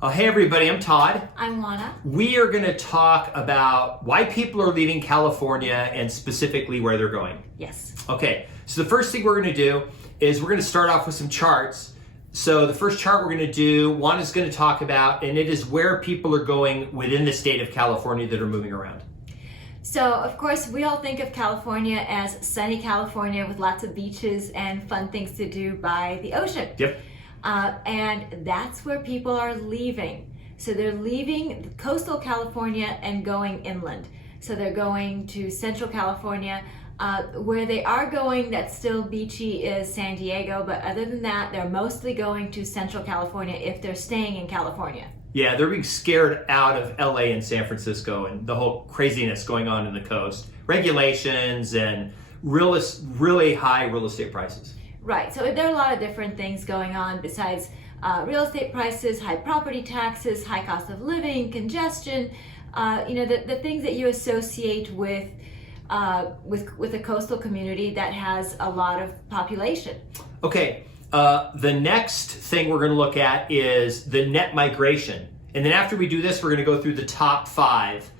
Hey everybody, I'm Todd. I'm Juana. We are going to talk about why people are leaving California and specifically where they're going. Yes. Okay, so the first thing we're going to do is we're going to start off with some charts. So the first chart we're going to do, Juana's going to talk about, and it is where people are going within the state of California that are moving around. So, of course, we all think of California as sunny California with lots of beaches and fun things to do by the ocean. Yep. And that's where people are leaving. So they're leaving coastal California and going inland. So they're going to Central California. Where they are going that's still beachy is San Diego, but other than that, they're mostly going to Central California if they're staying in California. Yeah, they're being scared out of LA and San Francisco and the whole craziness going on in the coast. Regulations and really high real estate prices. Right, so there are a lot of different things going on besides real estate prices, high property taxes, high cost of living, congestion, the things that you associate with a coastal community that has a lot of population. Okay, the next thing we're going to look at is the net migration. And then after we do this, we're going to go through the top 5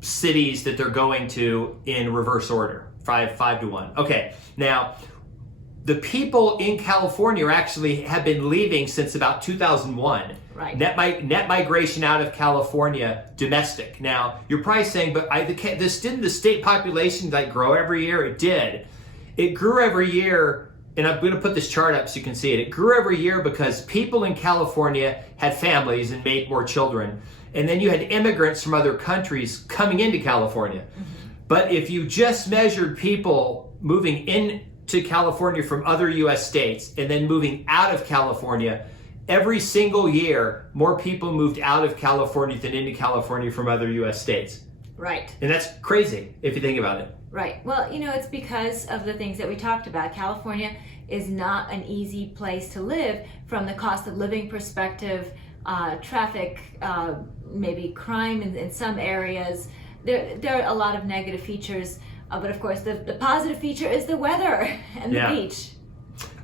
cities that they're going to in reverse order, 5 to 1. Okay, now the people in California actually have been leaving since about 2001. Right. Net migration out of California, domestic. Now, you're probably saying, but didn't the state population grow every year? It did. It grew every year, and I'm going to put this chart up so you can see it. It grew every year because people in California had families and made more children. And then you had immigrants from other countries coming into California. Mm-hmm. But if you just measured people moving into California from other U.S. states and then moving out of California, every single year, more people moved out of California than into California from other U.S. states. Right. And that's crazy if you think about it. Right. Well, it's because of the things that we talked about. California is not an easy place to live from the cost of living perspective, traffic, maybe crime in some areas. There are a lot of negative features, but of course the positive feature is the weather and the beach.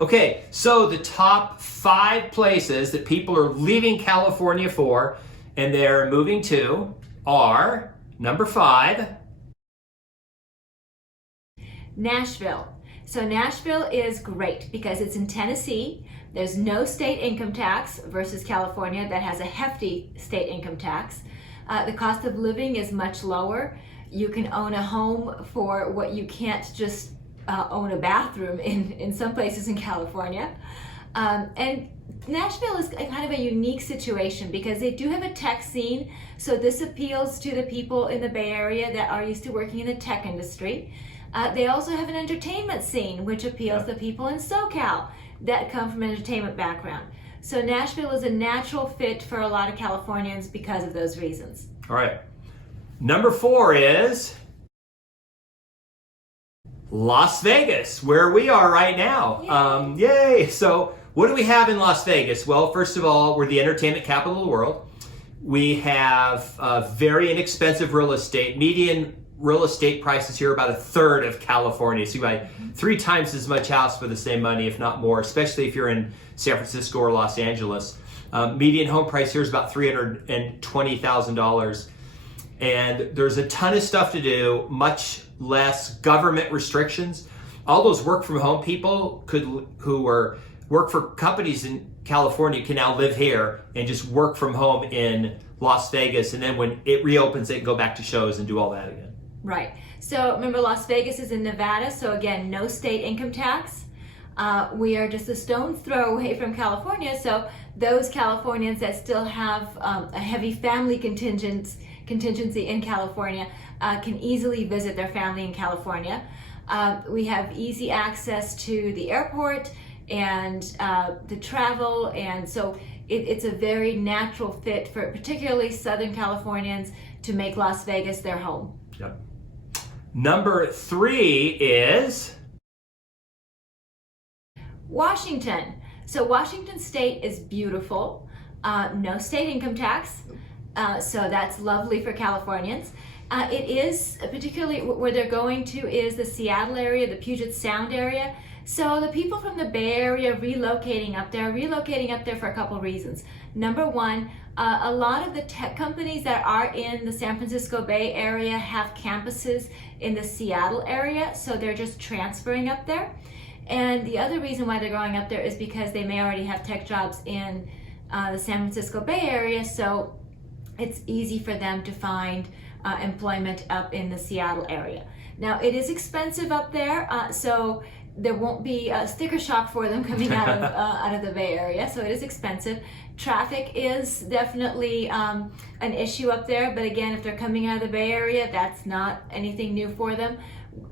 Okay, so the top 5 places that people are leaving California for and they're moving to are, number 5, Nashville. So Nashville is great because it's in Tennessee. There's no state income tax versus California that has a hefty state income tax. The cost of living is much lower. You can own a home for what you can't just own a bathroom in some places in California. And Nashville is kind of a unique situation because they do have a tech scene. So this appeals to the people in the Bay Area that are used to working in the tech industry. They also have an entertainment scene, which appeals to people in SoCal that come from an entertainment background. So Nashville is a natural fit for a lot of Californians because of those reasons. All right. Number 4 is Las Vegas, where we are right now. Yay! So what do we have in Las Vegas? Well, first of all, we're the entertainment capital of the world. We have very inexpensive real estate. Median real estate prices here are about 1/3 of California. So you buy 3 times as much house for the same money, if not more, especially if you're in San Francisco or Los Angeles. Median home price here is about $320,000. And there's a ton of stuff to do, much less government restrictions. All those work from home people who work for companies in California can now live here and just work from home in Las Vegas. And then when it reopens, they can go back to shows and do all that again. Right. So remember, Las Vegas is in Nevada. So again, no state income tax. We are just a stone's throw away from California. So those Californians that still have a heavy family contingency in California can easily visit their family in California. We have easy access to the airport and the travel, and so it's a very natural fit for particularly Southern Californians to make Las Vegas their home. Yep. Number 3 is Washington. So Washington State is beautiful. No state income tax. So that's lovely for Californians. It is particularly where they're going to is the Seattle area, the Puget Sound area. So the people from the Bay Area relocating up there for a couple reasons. Number one, A lot of the tech companies that are in the San Francisco Bay Area have campuses in the Seattle area, so they're just transferring up there. And the other reason why they're going up there is because they may already have tech jobs in the San Francisco Bay Area, so it's easy for them to find employment up in the Seattle area. Now, it is expensive up there, so there won't be a sticker shock for them coming out of the Bay Area, so it is expensive. Traffic is definitely an issue up there, but again, if they're coming out of the Bay Area, that's not anything new for them.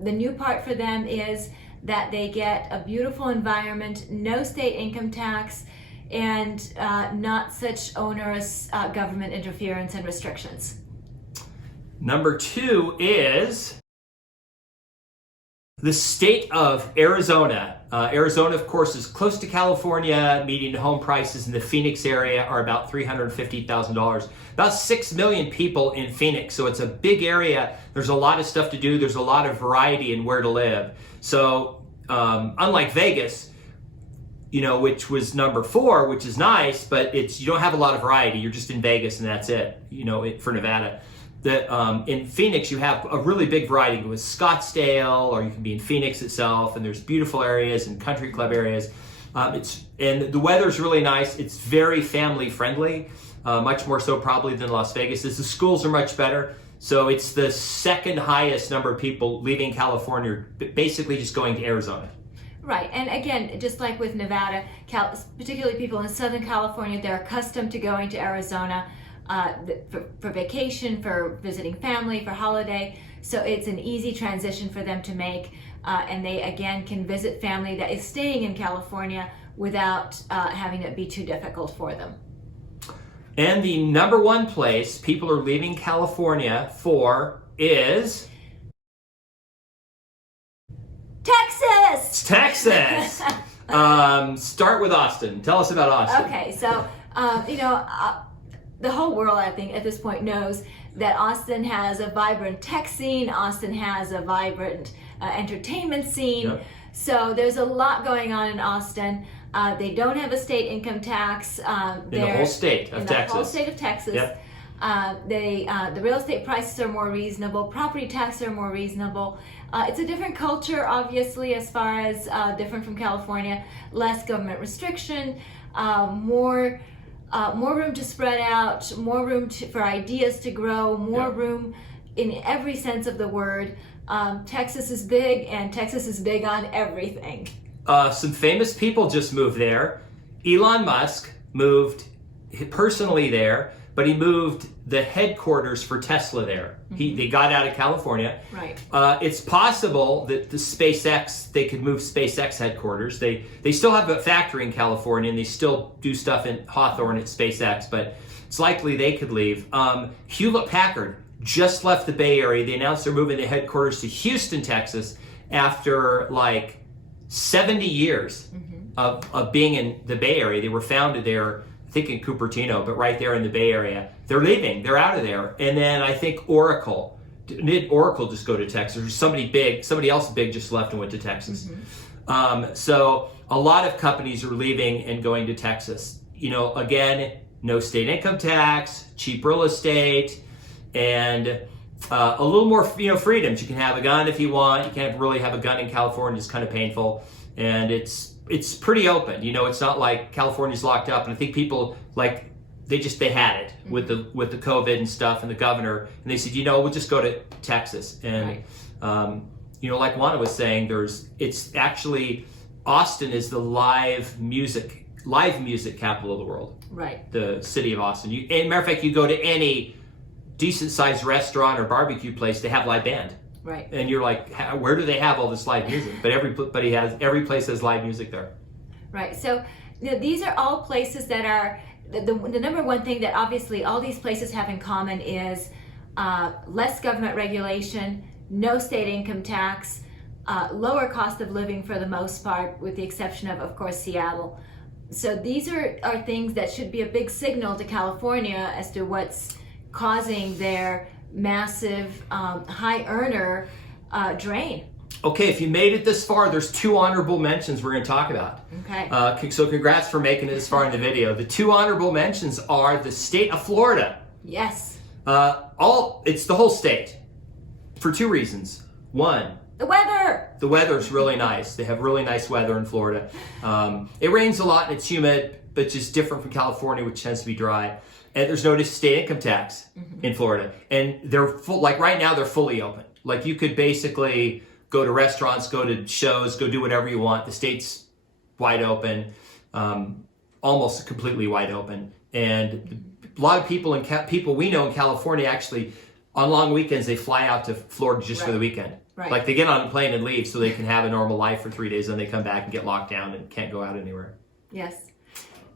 The new part for them is that they get a beautiful environment, no state income tax, and not such onerous government interference and restrictions. Number 2 is the state of Arizona. Arizona, of course, is close to California. Median home prices in the Phoenix area are about $350,000. About 6 million people in Phoenix, so it's a big area. There's a lot of stuff to do. There's a lot of variety in where to live. So unlike Vegas, which was number 4, which is nice, but you don't have a lot of variety. You're just in Vegas and that's it, for Nevada. In Phoenix, you have a really big variety with Scottsdale, or you can be in Phoenix itself, and there's beautiful areas and country club areas. And the weather's really nice. It's very family friendly, much more so probably than Las Vegas. The schools are much better. So it's the second highest number of people leaving California, basically just going to Arizona. Right, and again, just like with Nevada, particularly people in Southern California, they're accustomed to going to Arizona for vacation, for visiting family, for holiday. So it's an easy transition for them to make, and they again can visit family that is staying in California without having it be too difficult for them. And the number 1 place people are leaving California for is Texas! It's Texas! Start with Austin. Tell us about Austin. Okay, so, the whole world, I think, at this point knows that Austin has a vibrant tech scene. Austin has a vibrant entertainment scene. Yep. So there's a lot going on in Austin. They don't have a state income tax. In the whole state of Texas. The whole state of Texas. Yep. The real estate prices are more reasonable. Property taxes are more reasonable. It's a different culture, obviously, as far as different from California. Less government restriction, more room to spread out, more room for ideas to grow, more room in every sense of the word. Texas is big, and Texas is big on everything. Some famous people just moved there. Elon Musk moved personally there, but he moved the headquarters for Tesla there. Mm-hmm. They got out of California. Right. It's possible that they could move SpaceX headquarters. They still have a factory in California, and they still do stuff in Hawthorne at SpaceX, but it's likely they could leave. Hewlett-Packard just left the Bay Area. They announced they're moving the headquarters to Houston, Texas, after like 70 years of being in the Bay Area. They were founded there, I think in Cupertino, but right there in the Bay Area. They're leaving. They're out of there. And then I think Oracle. Did Oracle just go to Texas? Or somebody else big just left and went to Texas. So a lot of companies are leaving and going to Texas. Again, no state income tax, cheap real estate, and a little more freedoms. You can have a gun if you want. You can't really have a gun in California. It's kind of painful. And it's pretty open. It's not like California's locked up. And I think people they had it with the COVID and stuff, and the governor, and they said, we'll just go to Texas. And like Juana was saying, it's actually Austin is the live music capital of the world. Right. The city of Austin. And matter of fact, you go to any decent sized restaurant or barbecue place, they have live band. Right. And you're like, where do they have all this live music? But every place has live music there. Right. So these are all places that are the number one thing that obviously all these places have in common is less government regulation, no state income tax, lower cost of living for the most part, with the exception of course, Seattle. So these are things that should be a big signal to California as to what's causing their massive high earner drain. Okay, if you made it this far, there's 2 honorable mentions we're going to talk about. Okay. So congrats for making it this far in the video. The 2 honorable mentions are the state of Florida. Yes. It's the whole state for 2 reasons. One, The weather. the weather's really nice. They have really nice weather in Florida. It rains a lot and it's humid, but just different from California, which tends to be dry. And there's no state income tax in Florida. And they're full, like right now, they're fully open. Like you could basically go to restaurants, go to shows, go do whatever you want. The state's wide open, almost completely wide open. And a lot of people people we know in California actually, on long weekends, they fly out to Florida just for the weekend. Right. Like they get on a plane and leave so they can have a normal life for 3 days, and they come back and get locked down and can't go out anywhere. Yes.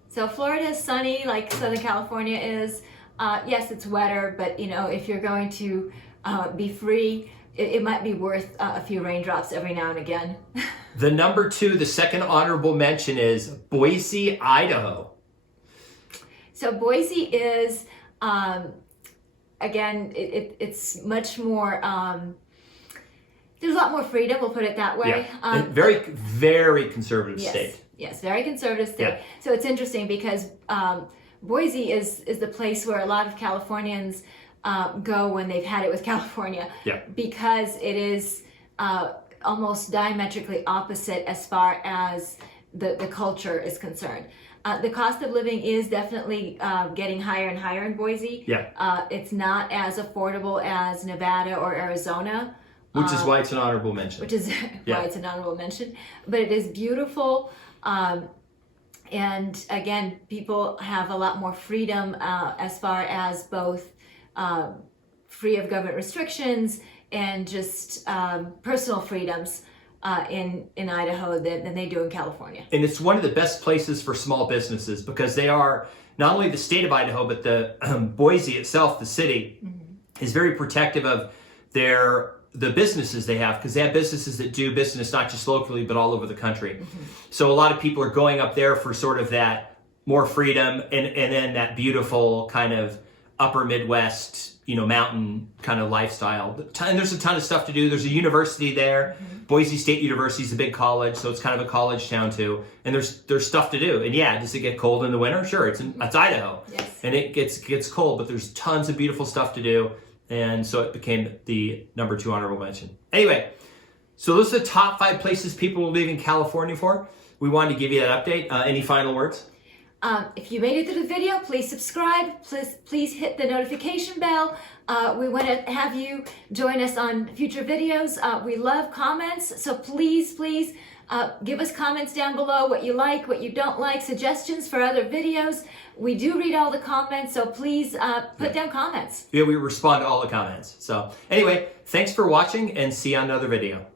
So Florida is sunny like Southern California is. Yes, it's wetter, but if you're going to be free, it might be worth a few raindrops every now and again. The number 2, the second honorable mention is Boise, Idaho. So Boise is, again, it's much more, there's a lot more freedom, we'll put it that way. Yeah. Very, very conservative state. Yes, very conservative state. Yeah. So it's interesting because Boise is the place where a lot of Californians go when they've had it with California. Yeah. Because it is almost diametrically opposite as far as the culture is concerned. The cost of living is definitely getting higher and higher in Boise. Yeah. It's not as affordable as Nevada or Arizona. Which is why it's an honorable mention. Which is why it's an honorable mention. But it is beautiful. And again, people have a lot more freedom as far as both free of government restrictions and just personal freedoms in Idaho than they do in California. And it's one of the best places for small businesses because they are not only the state of Idaho, but the Boise itself, the city, is very protective of the businesses they have, because they have businesses that do business not just locally but all over the country. So a lot of people are going up there for sort of that more freedom and then that beautiful kind of upper Midwest, mountain kind of lifestyle. And there's a ton of stuff to do. There's a university there. Boise State University is a big college, so it's kind of a college town too. And there's stuff to do. And yeah, does it get cold in the winter? Sure, it's Idaho. Yes. And it gets cold, but there's tons of beautiful stuff to do. And so it became the number 2 honorable mention. Anyway, so those are the top 5 places people will live in California for. We wanted to give you that update. Any final words? If you made it through the video, please subscribe. Please hit the notification bell. We want to have you join us on future videos. We love comments, so please give us comments down below, what you like, what you don't like, suggestions for other videos. We do read all the comments, so please put down comments. Yeah, we respond to all the comments. So anyway, thanks for watching and see you on another video.